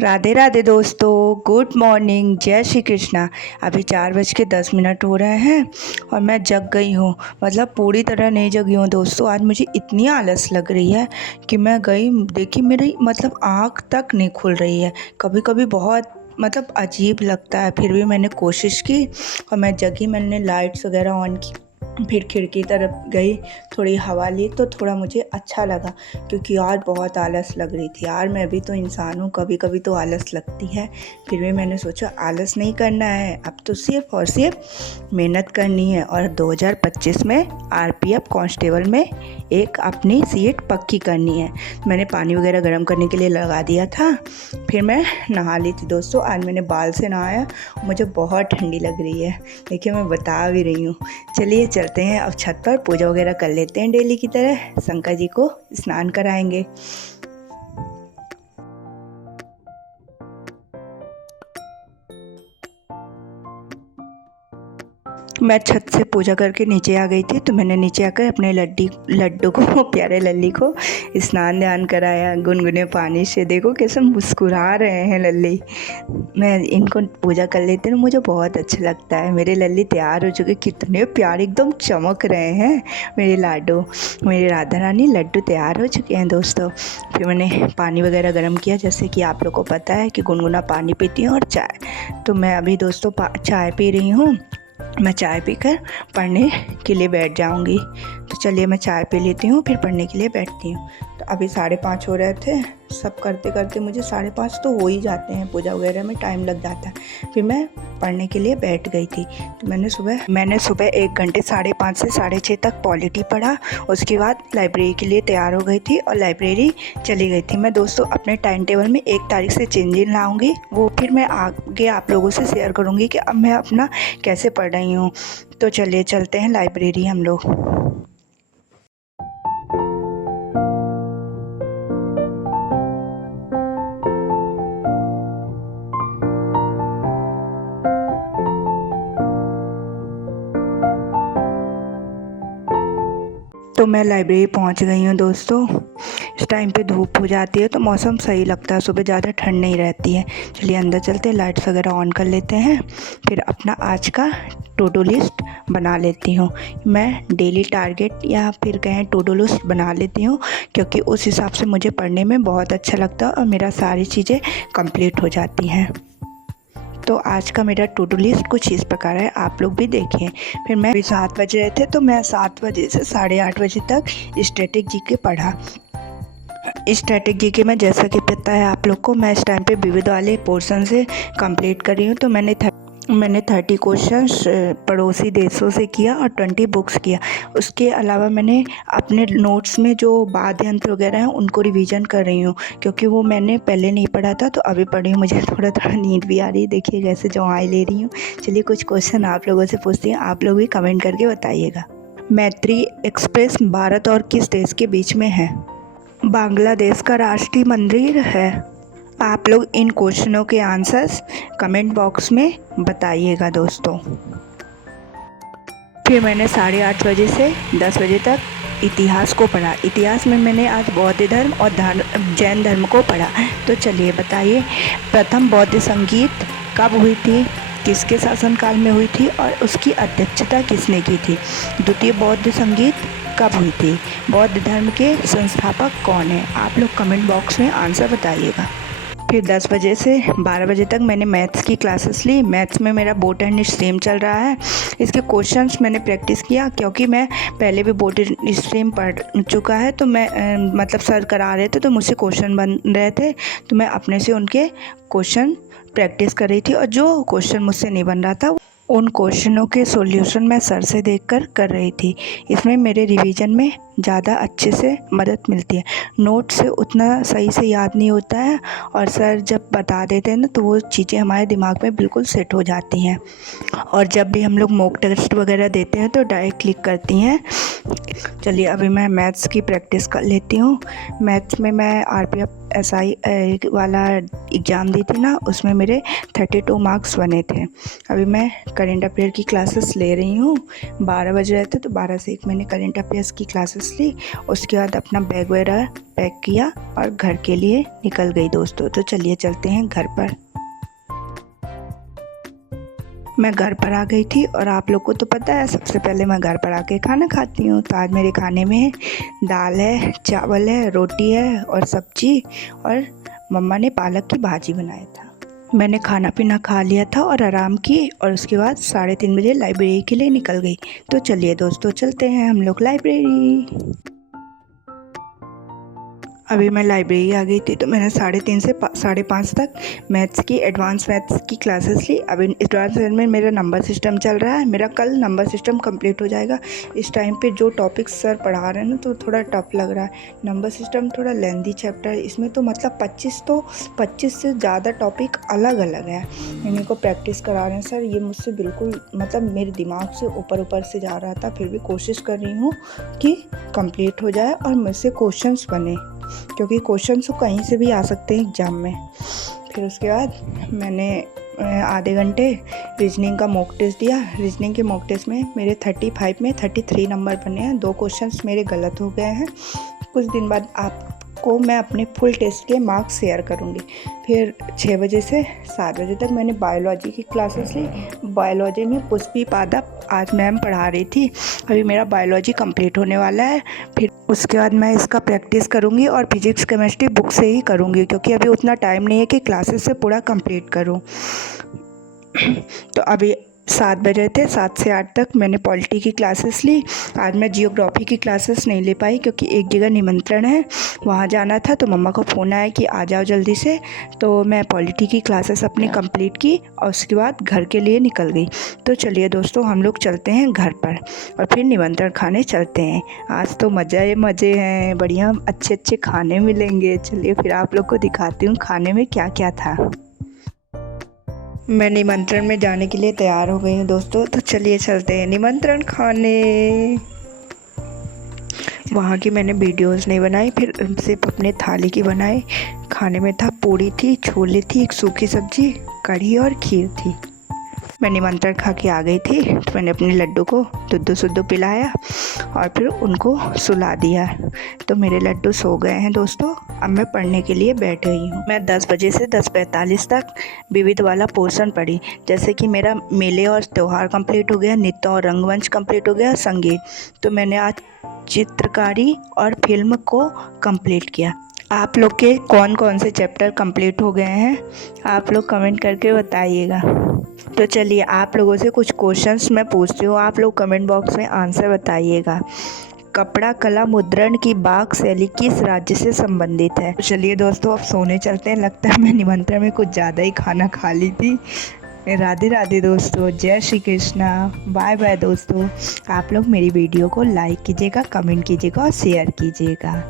राधे राधे दोस्तों, good morning, जय श्री कृष्णा। अभी 4:10 हो रहे हैं और मैं जग गई हूँ। मतलब पूरी तरह नहीं जगी हूँ दोस्तों। आज मुझे इतनी आलस लग रही है कि मैं गई, देखी मेरी मतलब आँख तक नहीं खुल रही है। कभी कभी बहुत मतलब अजीब लगता है, फिर भी मैंने कोशिश की और मैं जगी। मैंने लाइट्स वगैरह ऑन की, फिर खिड़की तरफ गई, थोड़ी हवा ली तो थोड़ा मुझे अच्छा लगा, क्योंकि यार बहुत आलस लग रही थी। यार मैं भी तो इंसान हूँ, कभी कभी तो आलस लगती है। फिर भी मैंने सोचा आलस नहीं करना है, अब तो सिर्फ और सिर्फ मेहनत करनी है और 2025 में आरपीएफ कांस्टेबल में एक अपनी सीट पक्की करनी है। मैंने पानी वगैरह गर्म करने के लिए लगा दिया था। फिर मैं नहा ली थी दोस्तों। आज मैंने बाल से नहाया, मुझे बहुत ठंडी लग रही है। देखिए मैं बता भी रही हूँ। चलिए चलते हैं अब छत पर, पूजा वगैरह कर लेते हैं डेली की तरह। शंकर जी को स्नान कराएंगे। मैं छत से पूजा करके नीचे आ गई थी, तो मैंने नीचे आकर अपने लड्डू को प्यारे लल्ली को स्नान ध्यान कराया गुनगुने पानी से। देखो कैसे मुस्कुरा रहे हैं लल्ली। मैं इनको पूजा कर लेती हूँ, मुझे बहुत अच्छा लगता है। मेरे लल्ली तैयार हो चुके, कितने प्यारे एकदम चमक रहे हैं मेरे लाडो। मेरे राधा रानी लड्डू तैयार हो चुके हैं दोस्तों। फिर मैंने पानी वगैरह गर्म किया, जैसे कि आप लोग को पता है कि गुनगुना पानी पीती हूँ और चाय। तो मैं अभी दोस्तों चाय पी रही हूँ। मैं चाय पीकर पढ़ने के लिए बैठ जाऊंगी। तो चलिए मैं चाय पी लेती हूँ, फिर पढ़ने के लिए बैठती हूँ। तो अभी 5:30 हो रहे थे। सब करते करते मुझे 5:30 तो हो ही जाते हैं, पूजा वगैरह में टाइम लग जाता है। फिर मैं पढ़ने के लिए बैठ गई थी। तो मैंने सुबह 1 घंटे 5:30 से 6:30 तक पॉलिटी पढ़ा। उसके बाद लाइब्रेरी के लिए तैयार हो गई थी और लाइब्रेरी चली गई थी। मैं दोस्तों अपने टाइम टेबल में 1 तारीख से चेंजेस लाऊंगी, वो फिर मैं आगे आप लोगों से शेयर करूँगी कि अब मैं अपना कैसे पढ़ रही हूँ। तो चलिए चलते हैं लाइब्रेरी हम लोग। तो मैं लाइब्रेरी पहुंच गई हूँ दोस्तों। इस टाइम पे धूप हो जाती है तो मौसम सही लगता है, सुबह ज़्यादा ठंड नहीं रहती है। चलिए अंदर चलते हैं, लाइट्स वगैरह ऑन कर लेते हैं। फिर अपना आज का टू डू लिस्ट बना लेती हूँ। मैं डेली टारगेट या फिर कहें टू डू लिस्ट बना लेती हूँ, क्योंकि उस हिसाब से मुझे पढ़ने में बहुत अच्छा लगता है और मेरा सारी चीज़ें कंप्लीट हो जाती हैं। तो आज का मेरा टू डू लिस्ट कुछ इस प्रकार है, आप लोग भी देखिए। फिर मैं 7 बज रहे थे तो मैं 7 बजे से 8:30 बजे तक स्टैटिक जीके पढ़ा। स्टैटिक जीके में जैसा कि पता है आप लोग को, मैं इस टाइम पे विविध वाले पोर्शन से कंप्लीट कर रही हूँ। तो मैंने 30 क्वेश्चंस पड़ोसी देशों से किया और 20 बुक्स किया। उसके अलावा मैंने अपने नोट्स में जो वाद्य यंत्र वगैरह हैं उनको रिवीजन कर रही हूँ, क्योंकि वो मैंने पहले नहीं पढ़ा था तो अभी पढ़ी हूँ। मुझे थोड़ा थोड़ा नींद भी आ रही है, देखिए कैसे जवाई ले रही हूँ। चलिए कुछ क्वेश्चन आप लोगों से पूछती हूँ, आप लोग भी कमेंट करके बताइएगा। मैत्री एक्सप्रेस भारत और किस देश के बीच में है? बांग्लादेश का राष्ट्रीय मंदिर है। आप लोग इन क्वेश्चनों के आंसर्स कमेंट बॉक्स में बताइएगा दोस्तों। फिर मैंने 8:30 बजे से 10 बजे तक इतिहास को पढ़ा। इतिहास में मैंने आज बौद्ध धर्म और जैन धर्म को पढ़ा। तो चलिए बताइए, प्रथम बौद्ध संगीत कब हुई थी, किसके शासनकाल में हुई थी और उसकी अध्यक्षता किसने की थी? द्वितीय बौद्ध संगीत कब हुई थी? बौद्ध धर्म के संस्थापक कौन है? आप लोग कमेंट बॉक्स में आंसर बताइएगा। फिर 10 बजे से 12 बजे तक मैंने मैथ्स की क्लासेस ली। मैथ्स में मेरा बोटनी स्ट्रीम चल रहा है। इसके क्वेश्चंस मैंने प्रैक्टिस किया, क्योंकि मैं पहले भी बोटनी स्ट्रीम पढ़ चुका है। तो मैं मतलब सर करा रहे थे तो मुझसे क्वेश्चन बन रहे थे, तो मैं अपने से उनके क्वेश्चन प्रैक्टिस कर रही थी। और जो क्वेश्चन मुझसे नहीं बन रहा था उन क्वेश्चनों के सॉल्यूशन मैं सर से देखकर कर रही थी। इसमें मेरे रिवीजन में ज़्यादा अच्छे से मदद मिलती है। नोट से उतना सही से याद नहीं होता है, और सर जब बता देते हैं ना तो वो चीज़ें हमारे दिमाग में बिल्कुल सेट हो जाती हैं। और जब भी हम लोग मॉक टेस्ट वगैरह देते हैं तो डायरेक्ट क्लिक करती हैं। चलिए अभी मैं मैथ्स की प्रैक्टिस कर लेती हूँ। मैथ्स में मैं आरपीएफ SI वाला एग्ज़ाम दी थी ना, उसमें मेरे 32 मार्क्स बने थे। अभी मैं करेंट अफेयर की क्लासेस ले रही हूँ। 12 बज रहे थे तो 12 से 1 मैंने करेंट अफेयर्स की क्लासेस ली। उसके बाद अपना बैग वगैरह पैक किया और घर के लिए निकल गई दोस्तों। तो चलिए चलते हैं घर पर। मैं घर पर आ गई थी और आप लोग को तो पता है सबसे पहले मैं घर पर आके खाना खाती हूँ। तो आज मेरे खाने में दाल है, चावल है, रोटी है और सब्जी, और मम्मा ने पालक की भाजी बनाया था। मैंने खाना पीना खा लिया था और आराम की, और उसके बाद 3:30 बजे लाइब्रेरी के लिए निकल गई। तो चलिए दोस्तों चलते हैं हम लोग लाइब्रेरी। अभी मैं लाइब्रेरी आ गई थी तो मैंने 3:30 से 5:30 तक मैथ्स की एडवांस मैथ्स की क्लासेस ली। अभी एडवांस मैथ्स में मेरा नंबर सिस्टम चल रहा है। मेरा कल नंबर सिस्टम कंप्लीट हो जाएगा। इस टाइम पे जो टॉपिक्स सर पढ़ा रहे हैं ना तो थोड़ा टफ लग रहा है। नंबर सिस्टम थोड़ा लेंदी चैप्टर है, इसमें तो मतलब 25 से ज़्यादा टॉपिक अलग अलग है। इन्हीं को प्रैक्टिस करा रहे हैं सर। ये मुझसे बिल्कुल मतलब मेरे दिमाग से ऊपर से जा रहा था, फिर भी कोशिश कर रही हूँ कि कंप्लीट हो जाए और मुझसे क्वेश्चंस बने, क्योंकि क्वेश्चन तो कहीं से भी आ सकते हैं एग्ज़ाम में। फिर उसके बाद मैंने आधे घंटे रीजनिंग का मॉक टेस्ट दिया। रीजनिंग के मॉक टेस्ट में मेरे 35 में 33 नंबर बने हैं। 2 क्वेश्चंस मेरे गलत हो गए हैं। कुछ दिन बाद आपको मैं अपने फुल टेस्ट के मार्क्स शेयर करूँगी। फिर 6 बजे से 7 बजे तक मैंने बायोलॉजी की क्लासेस ली। बायोलॉजी में पुष्पी पादप आज मैम पढ़ा रही थी। अभी मेरा बायोलॉजी कंप्लीट होने वाला है। फिर उसके बाद मैं इसका प्रैक्टिस करूँगी और फिजिक्स केमिस्ट्री बुक से ही करूँगी, क्योंकि अभी उतना टाइम नहीं है कि क्लासेस से पूरा कंप्लीट करूँ। तो अभी 7 बजे थे, 7 से 8 तक मैंने पॉलिटी की क्लासेस ली। आज मैं जियोग्राफी की क्लासेस नहीं ले पाई क्योंकि एक जगह निमंत्रण है, वहाँ जाना था। तो मम्मा को फ़ोन आया कि आ जाओ जल्दी से। तो मैं पॉलिटी की क्लासेस अपनी कंप्लीट की और उसके बाद घर के लिए निकल गई। तो चलिए दोस्तों हम लोग चलते हैं घर पर और फिर निमंत्रण खाने चलते हैं। आज तो मज़े हैं, बढ़िया अच्छे अच्छे खाने मिलेंगे। चलिए फिर आप लोग को दिखाती हूँ खाने में क्या क्या था। मैं निमंत्रण में जाने के लिए तैयार हो गई हूँ दोस्तों। तो चलिए चलते हैं निमंत्रण खाने। वहाँ की मैंने वीडियोस नहीं बनाई, फिर सिर्फ अपने थाली की बनाई। खाने में था पूड़ी थी, छोले थी, एक सूखी सब्जी, कढ़ी और खीर थी। मैं निमंत्रण खा के आ गई थी तो मैंने अपने लड्डू को दूध शुद्ध पिलाया और फिर उनको सुला दिया। तो मेरे लड्डू सो गए हैं दोस्तों। अब मैं पढ़ने के लिए बैठ गई हूँ। मैं 10 बजे से 10:45 तक विविध वाला पोर्शन पढ़ी। जैसे कि मेरा मेले और त्यौहार कंप्लीट हो गया, नृत्य और रंगमंच कंप्लीट हो गया, संगीत। तो मैंने आज चित्रकारी और फिल्म को कंप्लीट किया। आप लोग के कौन कौन से चैप्टर कंप्लीट हो गए हैं आप लोग कमेंट करके बताइएगा। तो चलिए आप लोगों से कुछ क्वेश्चंस मैं पूछती हूँ, आप लोग कमेंट बॉक्स में आंसर बताइएगा। कपड़ा कला मुद्रण की बाग शैली किस राज्य से संबंधित है? तो चलिए दोस्तों अब सोने चलते हैं। लगता है मैं निमंत्रण में कुछ ज़्यादा ही खाना खा ली थी। राधे राधे दोस्तों, जय श्री कृष्णा, बाय बाय दोस्तों। आप लोग मेरी वीडियो को लाइक कीजिएगा, कमेंट कीजिएगा और शेयर कीजिएगा।